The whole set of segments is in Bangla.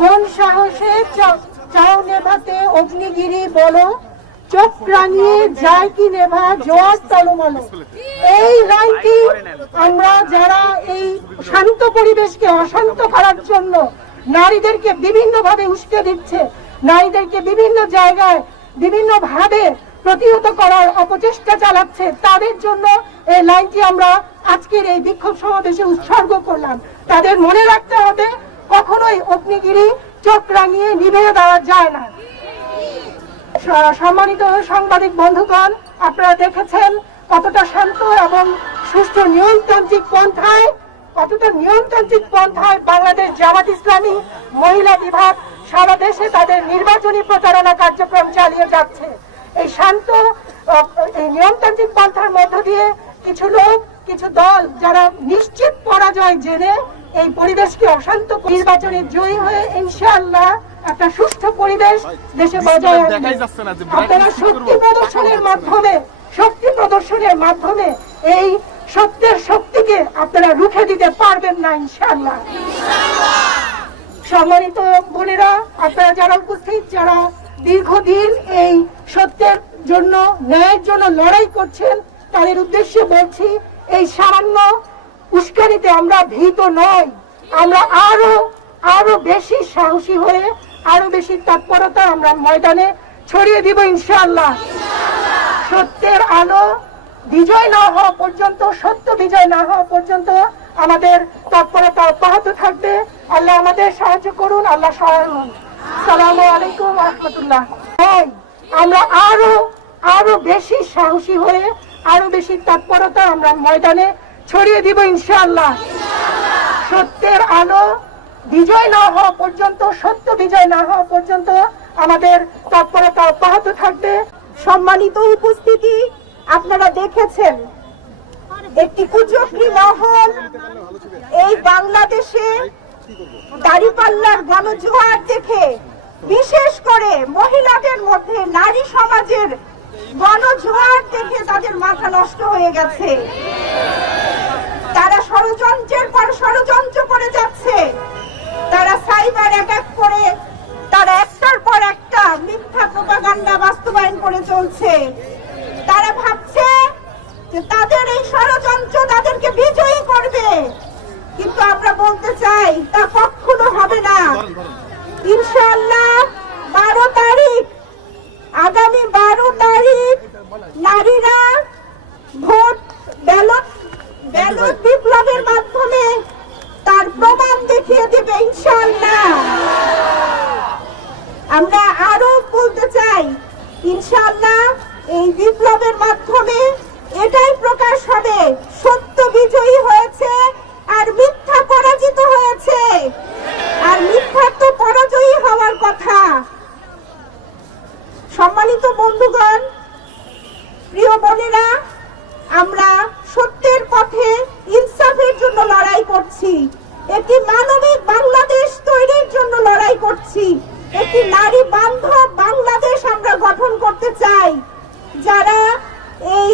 কোন সাহসে চাও নেভাতে অগ্নিগিরি বলো, চোখ রাঙিয়ে যায় কি নেভা জোয়ার তলমলো। এই লাইনটি আমরা যারা এই শান্ত পরিবেশকে অশান্ত করার জন্য নারীদেরকে বিভিন্ন ভাবে উস্কে দিচ্ছে, নারীদেরকে বিভিন্ন জায়গায় বিভিন্ন ভাবে প্রতিহত করার অপচেষ্টা চালাচ্ছে, তাদের জন্য এই লাইনটি আমরা আজকের এই বিক্ষোভ সমাবেশে উৎসর্গ করলাম। তাদের মনে রাখতে হবে কখনোই অগ্নিগিরি চোখ রাঙিয়ে নিভে দেওয়া যায় না। সম্মানিত সাংবাদিক বন্ধুগণ, আপনারা দেখেছেন কতটা শান্ত এবং সুষ্ঠু নিয়মতান্ত্রিক পন্থায় বাংলাদেশ জামাত ইসলামী মহিলা বিভাগ সারা দেশে তাদের নির্বাচনী প্রচারণা কার্যক্রম চালিয়ে যাচ্ছে। এই শান্ত এই নিয়মতান্ত্রিক পন্থার মধ্য দিয়ে কিছু লোক, কিছু দল যারা নিশ্চিত পরাজয় জেনে এই পরিবেশকে অশান্ত নির্বাচনে জয়ী হয়ে ইনশাআল্লাহ একটা সুষ্ঠু পরিবেশ দেশে বজায় আনবে। আপনারা শক্তি প্রদর্শনের মাধ্যমে এই সত্যের শক্তিকে আপনারা রুখে দিতে পারবেন না ইনশাআল্লাহ। সম্মানিত বোনেরা, আপনারা যারা উপস্থিত, যারা দীর্ঘদিন এই সত্যের জন্য, ন্যায়ের জন্য লড়াই করছেন, তাদের উদ্দেশ্যে বলছি, এই সামান্য উস্কানিতে আমরা ভীত নই। আমরা আরো বেশি সাহসী হয়ে আরো বেশি তৎপরতা আমরা ময়দানে ছড়িয়ে দিব ইনশাআল্লাহ। সত্যের আলো বিজয় না হওয়া পর্যন্ত, সত্য বিজয় না হওয়া পর্যন্ত আমাদের তৎপরতা অব্যাহত থাকবে। আল্লাহ আমাদের সাহায্য করুন, আল্লাহ সহায় হন। আসসালামু আলাইকুম ওয়া রাহমাতুল্লাহ। আমরা আরো বেশি সাহসী হয়ে আরো বেশি তৎপরতা আমরা ময়দানে ছড়িয়ে দিব ইনশাআল্লাহ। সত্যের আলো বিজয় না হওয়া পর্যন্ত, সত্য বিজয় না হওয়া পর্যন্ত আমাদের তৎপরতা অব্যাহত থাকবে। সম্মানিত উপস্থিতি, আপনারা দেখেছেন একটি কুচক্রী মহল এই বাংলাদেশে দাঁড়িপাল্লার গণজোয়ার দেখে, বিশেষ করে মহিলাদের মধ্যে নারী সমাজের গণজোয়ার দেখে তাদের মাথা নষ্ট হয়ে গেছে। তারা ষড়যন্ত্রের পর ষড়যন্ত্র করে যাচ্ছে, তারা সাইবার অ্যাটাক করে, তারা একটার পর একটা মিথ্যা প্রপাগান্ডা বাস্তবায়ন করে চলছে। তারা ভাবছে যে তাদের এই ষড়যন্ত্র তাদেরকে বিজয়ী করবে, কিন্তু আমরা বলতে চাই তা কখনো হবে না। ইনশাআল্লাহ 12 তারিখ, আগামী 12 তারিখ নারীরা ভোট ব্যালট বিপ্লবের মাধ্যমে তার প্রমাণ দেখিয়ে দিবে ইনশাআল্লাহ। আমরা আরো বলতে চাই, ইনশাআল্লাহ এই বিপ্লবের মাধ্যমে এটাই প্রকাশ হবে সত্য বিজয়ী হয়েছে আর মিথ্যা পরাজিত হয়েছে। আর মিথ্যার তো পরাজয়ী হওয়ার কথা। সম্মানিত বন্ধুগণ, প্রিয় বোনেরা, আমরা সত্যের পথে ইনসাফের জন্য লড়াই করছি, একটি মানবিক বাংলাদেশ তৈরির জন্য লড়াই করছি, একটি নারী বান্ধব বাংলাদেশ আমরা গঠন করতে চাই। যারা এই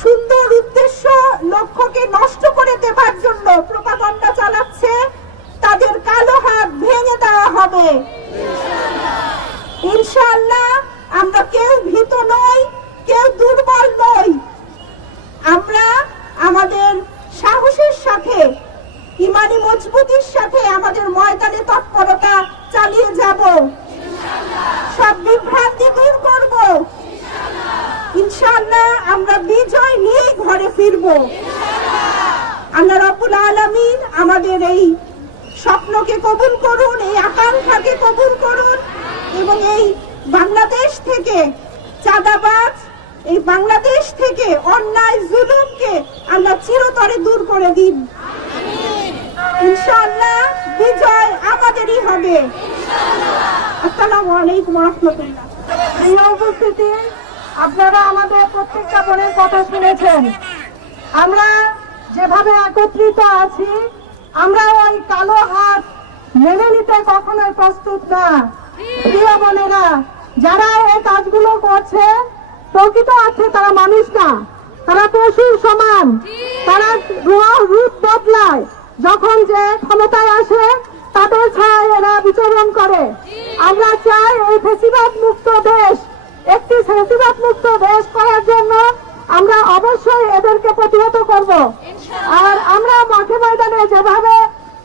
সুন্দর উদ্দেশ্য লক্ষ্যকে নষ্ট করে দেবার জন্য প্রপাগান্ডা চালাচ্ছে, তাদের কালো হাত ভেঙে দেওয়া হবে ইনশাআল্লাহ। আমরা কেউ ভীত নই, কেউ দুর্বল নই। আমরা আমাদের সাহসের সাথে, ইমানি মজবুতির সাথে আমাদের ময়দানে তৎপরতা চালিয়ে যাব। সব বিভ্রান্তি দূর করব ইনশাআল্লাহ। আমরা বিজয় নিয়ে ঘরে ফিরব। আল্লাহ রাব্বুল আলামিন আমাদের এই স্বপ্নকে কবুল করুন, এই আকাঙ্ক্ষাকে কবুল করুন, এবং এই বাংলাদেশ থেকে চাঁদাবাজ, এই বাংলাদেশ থেকে অন্যায় জুলুমকে আল্লাহ চিরতরে দূর করে দিন ইনশাআল্লাহ। বিজয় আমাদেরই হবে। আসসালামু আলাইকুম ওয়া রাহমাতুল্লাহ। প্রিয় উপস্থিতি, আপনারা আমাদের প্রত্যেকটা বোনের কথা শুনেছেন। আমরা যেভাবে একত্রিত আছি, আমরা ওই কালো হাত মেনে নিতে কখনোই প্রস্তুত না। প্রিয় বোনেরা, যারা এই কাজগুলো করছে, প্রকৃত অর্থে তারা মানুষ না, তারা পশুর সমান। তারা রূপ বদলায়, যখন যে ক্ষমতায় আসে তাদের ছায় এরা বিচরণ করে। আমরা চাই এই ফেসিবাদ মুক্ত দেশ, একটি ফেসিবাদ মুক্ত দেশ করার জন্য আমরা অবশ্যই এদেরকে প্রতিহত করব। আর আমরা মাঠে ময়দানে যেভাবে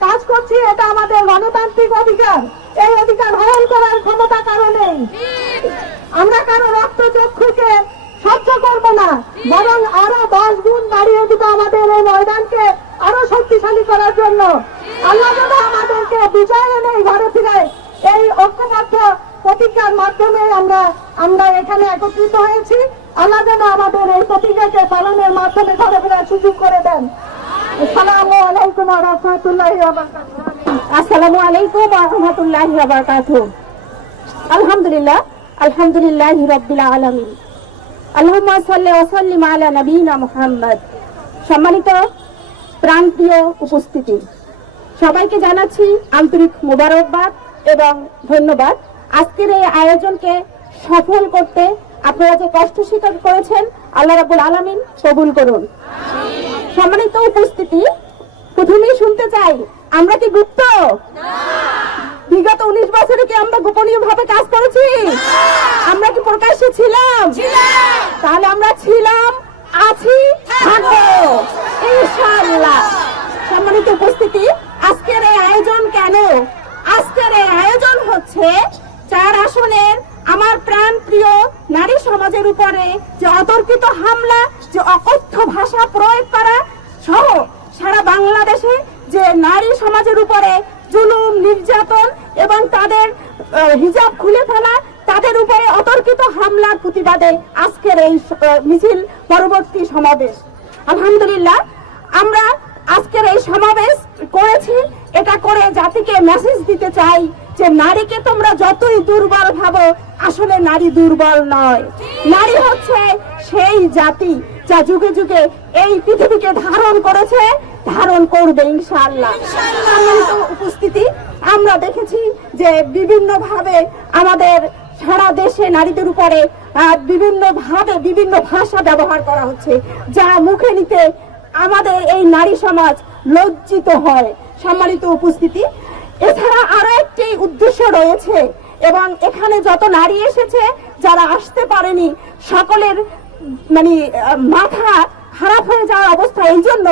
কাজ করছি এটা আমাদের গণতান্ত্রিক অধিকার। এই অধিকার হরণ করার ক্ষমতা কারো নেই। আমরা কারো রক্তচক্ষুকে সহ্য করব না, বরং আরো 10 গুণ বাড়িয়ে দিব আমাদের এই ময়দানকে আরো শক্তিশালী করার জন্য। আল্লাহ যেন আমাদেরকে বিজয় এনে ঘরে ফিরে এই ঐক্যবদ্ধ প্রতিজ্ঞার মাধ্যমে আমরা এখানে একত্রিত হয়েছি। আল্লাহ যেন আমাদের এই প্রতিজ্ঞাকে পালনের মাধ্যমে ঘরে ফেরার সুযোগ করে দেন। আসসালামু আলাইকুম ওয়া রাহমাতুল্লাহি ওয়া বারাকাতুহু। আসসালামু আলাইকুম ওয়া রাহমাতুল্লাহি ওয়া বারাকাতুহু। আলহামদুলিল্লাহ, আলহামদুলিল্লাহি রাব্বিল আলামিন। আল্লাহুম্মা সাল্লি ওয়া সাল্লিম আলা নবিয়িনা মুহাম্মদ। সম্মানিত প্রাণপ্রিয় উপস্থিতি, সবাইকে জানাচ্ছি আন্তরিক মোবারকবাদ এবং ধন্যবাদ। আজকের এই আয়োজনকে সফল করতে আপনারা যে কষ্ট স্বীকার করেছেন আল্লাহ রাব্বুল আলামিন কবুল করুন। সম্মানিত উপস্থিতি, প্রথমেই শুনতে চাই, আমরা কি গুপ্ত? বিগত 19 বছরে কি আমরা গোপনীয় ভাবে কাজ করেছি? আমরা কি প্রকাশ্যে ছিলাম? তাহলে আমরা ছিলাম, আছি, থাকবো ইনশাআল্লাহ। সম্মানিত উপস্থিতি, আজকের এই আয়োজন কেন? আজকের এই আয়োজন হচ্ছে 4 আসনের আমার প্রাণ প্রিয় নারী সমাজের উপরে যে অতর্কিত হামলা, যে অকথ্য ভাষা প্রয়োগ করা সহ সারা বাংলাদেশে যে নারী সমাজের উপরে জুলুম, নির্যাতন এবং তাদের হিজাব খুলে ফেলা, তাদের উপরে অতর্কিত হামলার প্রতিবাদে আজকের এই মিছিল পরবর্তী সমাবেশ। আলহামদুলিল্লাহ, আমরা আজকের এই সমাবেশ করেছি, এটা করে জাতিকে মেসেজ দিতে চাই যে নারীকে তোমরা যতই দুর্বল ভাবো, আসলে নারী দুর্বল নয়। নারী হচ্ছে সেই জাতি যা যুগে যুগে এই পৃথিবীকে ধারণ করেছে, ধারণ করবে ইনশাআল্লাহ। সম্মানিত উপস্থিতি, আমরা দেখেছি যে বিভিন্ন ভাবে আমাদের সারা দেশে নারীদের উপরে বিভিন্ন ভাবে বিভিন্ন ভাষা ব্যবহার করা হচ্ছে, যা মুখে নিতে আমাদের এই নারী সমাজ লজ্জিত হয়। সম্মানিত উপস্থিতি, এছাড়া আরো একটি উদ্দেশ্য রয়েছে এবং এখানে যত নারী এসেছে, যারা আসতে পারেনি, সকলের মাথা খারাপ হয়ে যাওয়ার অবস্থা এই জন্য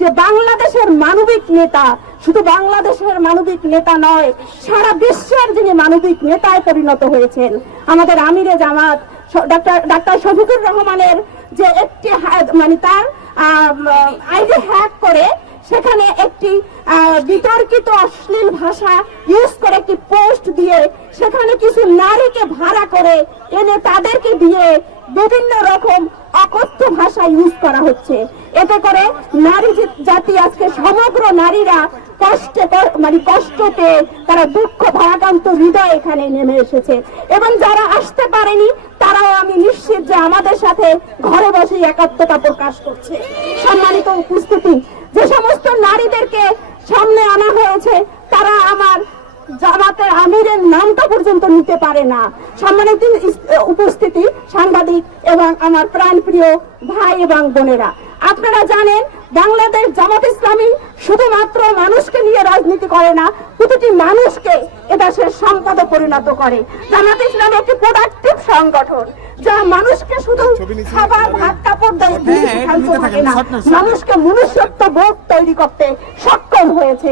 যে বাংলাদেশের মানবিক নেতা, শুধু বাংলাদেশের মানবিক নেতা নয়, সারা বিশ্বের যিনি মানবিক নেতায় পরিণত হয়েছেন, আমাদের আমিরে জামাত ডাক্তার শফিকুর রহমানের যে একটি তার আইডি হ্যাক করে সেখানে একটি বিতর্কিত অশ্লীল ভাষা ইউজ করে একটি পোস্ট দিয়ে সেখানে কিছু নারীকে ভাড়া করে এনে তাদেরকে দিয়ে বিভিন্ন রকম অকথ্য ভাষা ইউজ করা হচ্ছে। এতে করে নারী জাতি আজকে সমগ্র নারীরা কষ্ট পেয়ে তারা দুঃখ ভারাক্রান্ত হৃদয় এখানে নেমে এসেছে এবং যারা আসতে পারেনি তারাও আমি নিশ্চিত যে আমাদের সাথে ঘরে বসে একাত্মতা প্রকাশ করছে। সম্মানিত উপস্থিতি, যে সমস্ত নারীদেরকে সামনে আনা হয়েছে তারা আমার জামাতের আমিরের নামটা পর্যন্ত নিতে পারে না। সম্মানিত উপস্থিতি, সাংবাদিক এবং আমার প্রাণপ্রিয় ভাই এবং বোনেরা, আপনারা জানেন বাংলাদেশ জামাত ইসলামী শুধুমাত্র মানুষকে নিয়ে রাজনীতি করে না, প্রতিটি মানুষকে এদেশের সম্পদে পরিণত করে। জামাত ইসলামী একটি প্রোডাক্টিভ সংগঠন যা মানুষকে শুধু খাবার, ভাত, কাপড় দিয়ে শান্ত থাকে না, মানুষকে মনুষ্যত্ব বোধ তৈরি করতে সক্ষম হয়েছে।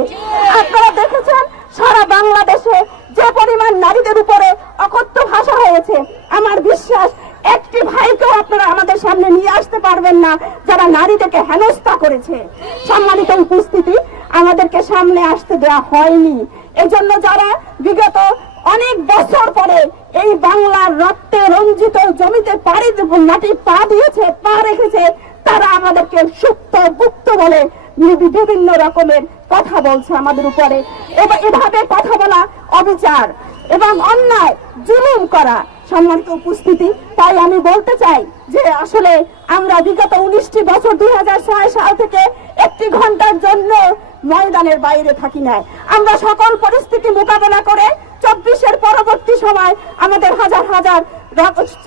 আপনারা দেখেছেন সারা বাংলাদেশে যে পরিমাণ নারীদের উপরে অকথ্য ভাষা হয়েছে, আমার বিশ্বাস একটি ভাইকেও আপনারা আমাদের সামনে নিয়ে আসতে পারবেন না যারা নারীদেরকে হেনস্থা করেছে। সম্মানিত উপস্থিতি, আমাদেরকে সামনে আসতে দেওয়া হয়নি। এজন্য যারা বিগত অনেক বছর পরে এই বাংলার রক্তে রঞ্জিত জমিতে মাটি পা দিয়েছে, পা রেখেছে, তারা আমাদেরকে সুপ্ত গুপ্ত বলে বিভিন্ন রকমের কথা বলছে আমাদের উপরে। এভাবে কথা বলা অবিচার এবং অন্যায়, জুলুম করা। সম্মানিত উপস্থিতি, তাই আমি বলতে চাই যে আসলে আমরা বিগত 19টি বছর 2006 সাল থেকে একটি ঘন্টার জন্য ময়দানের বাইরে থাকি না। আমরা সকল পরিস্থিতি মোকাবেলা করে 24-এর পরবর্তী সময় আমাদের হাজার হাজার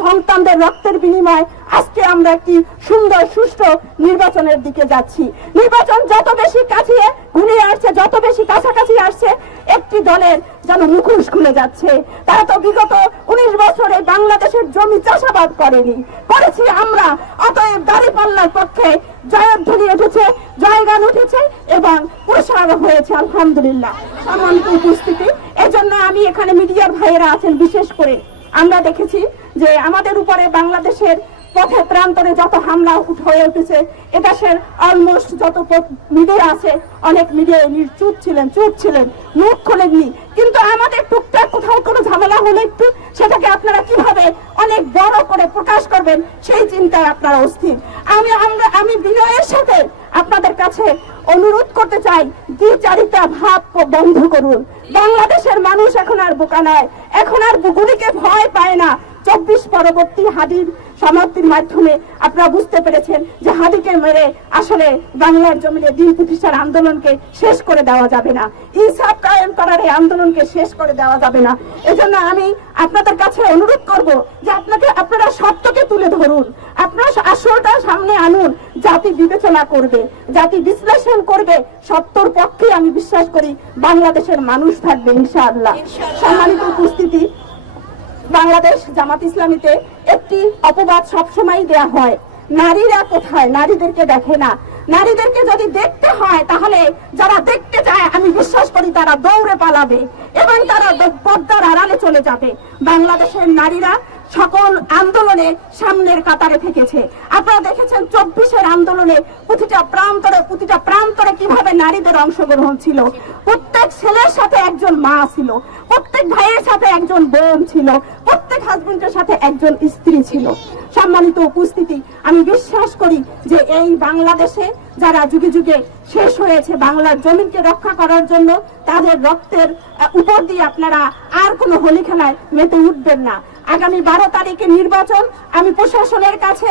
সন্তানদের রক্তের বিনিময়ে আজকে আমরা একটি সুন্দর সুষ্ঠু নির্বাচনের দিকে যাচ্ছি। নির্বাচন যত বেশি কাছে ঘনিয়ে আসছে, যত বেশি কাছাকাছি আসছে, একটি দলের যেন মুখোশ খুলে যাচ্ছে। তারা তো বিগত 19 বছরে বাংলাদেশের জমি চাষাবাদ করেছি আমরা। অতএব দাঁড়িপাল্লার পক্ষে জয়ধ্বনি উঠেছে, জয়গান উঠেছে এবং প্রসার হয়েছে আলহামদুলিল্লাহ। সম্মানিত উপস্থিতি, এজন্য আমি এখানে মিডিয়ার ভাইয়েরা আছেন, বিশেষ করে আমরা দেখেছি যে আমাদের উপরে বাংলাদেশের পথে প্রান্তরে যত হামলা হয়ে উঠেছে, এদেশের অলমোস্ট যত মিডিয়া আছে, অনেক মিডিয়া চুপ ছিলেন, মুখ খোলেননি। কিন্তু আমাদের টুকটাক কোথাও কোনো ঝামেলা হলে একটু সেটাকে আপনারা কিভাবে অনেক বড় করে প্রকাশ করবেন, সেই চিন্তায় আপনারা অস্থির। আমি বিনয়ের সাথে আপনাদের কাছে অনুরোধ করতে চাই, দ্বিচারিতা ভাব বন্ধ করুন। বাংলাদেশের মানুষ এখন আর বোকা নয়, এখন আর গুলিকে ভয় পায় না। 24 পরবর্তী হাদির সমাপ্তির মাধ্যমে আপনারা বুঝতে পেরেছেন যে হাদিকে মেরে আসলে বাংলার জমিনে দিন প্রতিষ্ঠার আন্দোলনকে শেষ করে দেওয়া যাবে না, ইনসাফ কায়েম করার এই আন্দোলনকে শেষ করে দেওয়া যাবে না। এজন্য আমি আপনাদের কাছে অনুরোধ করব যে আপনারা সত্যকে তুলে ধরুন, আপনারা আসলটা সামনে আনুন। জাতি বিবেচনা করবে, জাতি বিশ্লেষণ করবে, সত্যর পক্ষে আমি বিশ্বাস করি বাংলাদেশের মানুষ থাকবে ইনশাআল্লাহ। সম্মানিত উপস্থিতি, বাংলাদেশ জামাত ইসলামীতে একটি অপবাদ সবসময় দেয়া হয়, নারীরা কোথায়, নারীদেরকে দেখে না। নারীদেরকে যদি দেখতে হয় তাহলে যারা দেখতে চায় আমি বিশ্বাস করি তারা দৌড়ে পালাবে এবং তারা পর্দার আড়ালে চলে যাবে। বাংলাদেশের নারীরা সকল আন্দোলনে সামনের কাতারে থেকেছে। আপনারা দেখেছেন 24-এর আন্দোলনে প্রতিটা প্রান্তরে কিভাবে নারীদের অংশগ্রহণ ছিল। প্রত্যেক ছেলের সাথে একজন মা ছিল, প্রত্যেক ভাইয়ের সাথে একজন বোন ছিল, প্রত্যেক হাজবেন্ডের সাথে একজন স্ত্রী ছিল। সম্মানিত উপস্থিতি, আমি বিশ্বাস করি যে এই বাংলাদেশে যারা যুগে যুগে শেষ হয়েছে বাংলার জমিনকে রক্ষা করার জন্য, তাদের রক্তের উপর দিয়ে আপনারা আর কোনো হোলি খেলায় মেতে উঠবেন না। আগামী 12 তারিখে নির্বাচন। আমি প্রশাসনের কাছে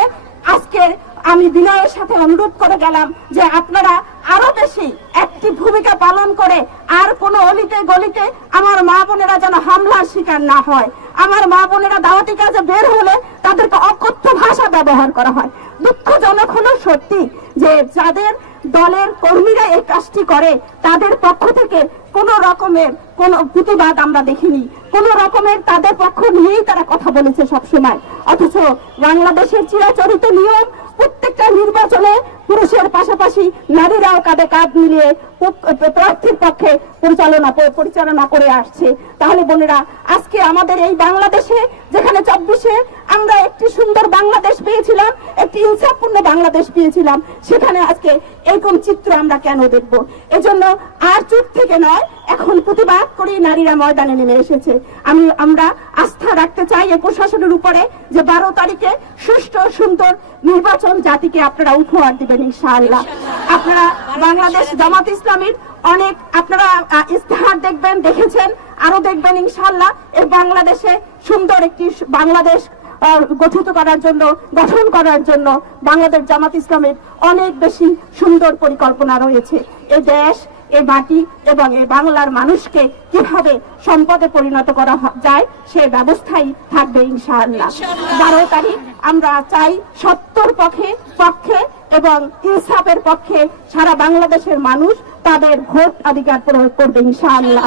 আজকে আমি বিনয়ের সাথে অনুরোধ করে গেলাম যে আপনারা আরো বেশি একটি ভূমিকা পালন করে আর কোনো অলিতে গলিতে আমার মা বোনেরা যেন হামলার শিকার না হয়। আমার মা বোনেরা দাওয়াতি কাজে বের হলে তাদেরকে অকথ্য ভাষা ব্যবহার করা হয়। দুঃখজনক হলো সত্যি যে যাদের দলের কর্মীরা এই কাজটি করে তাদের পক্ষ থেকে কোন রকমের কোন প্রতিবাদ আমরা দেখিনি, কোন রকমের তাদের পক্ষ নিয়েই তারা কথা বলেছে সবসময়। অথচ বাংলাদেশের চিরাচরিত নিয়ম, প্রত্যেকটা নির্বাচনে পুরুষের পাশাপাশি নারীরাও কাঁধে কাঁধ মিলিয়ে প্রার্থীর পক্ষে পরিচালনা করে আসছে। তাহলে বোনেরা, আজকে আমাদের এই বাংলাদেশে যেখানে 24-এ আমরা একটি সুন্দর বাংলাদেশ পেয়েছিলাম, একটি ইনসাফপূর্ণ বাংলাদেশ পেয়েছিলাম, সেখানে আজকে এরকম চিত্র আমরা কেন দেখব? এজন্য আর চুপ থেকে নয়, এখন প্রতিবাদ করে নারীরা ময়দানে নেমে এসেছে। আমরা আস্থা রাখতে চাই এই প্রশাসনের উপরে যে 12 তারিখে সুষ্ঠু সুন্দর নির্বাচন জাতিকে আপনারা উপহার দিবেন ইনশাআল্লাহ। আপনারা বাংলাদেশ জামাত ইসলামীর অনেক আপনারা ইস্তেহার দেখেছেন, আরো দেখবেন ইনশাআল্লাহ। এই বাংলাদেশে সুন্দর একটি বাংলাদেশ গঠন করার জন্য বাংলাদেশ জামাত ইসলামের অনেক বেশি সুন্দর পরিকল্পনা রয়েছে। এই দেশ, এই মাটি এবং এই বাংলার মানুষকে কিভাবে সম্পদে পরিণত করা যায় সে ব্যবস্থাই থাকবে ইনশাআল্লাহ। 12 তারিখ আমরা চাই সত্যর পক্ষে এবং ইনসাফের পক্ষে সারা বাংলাদেশের মানুষ তাদের ভোট অধিকার প্রয়োগ করবে ইনশাআল্লাহ।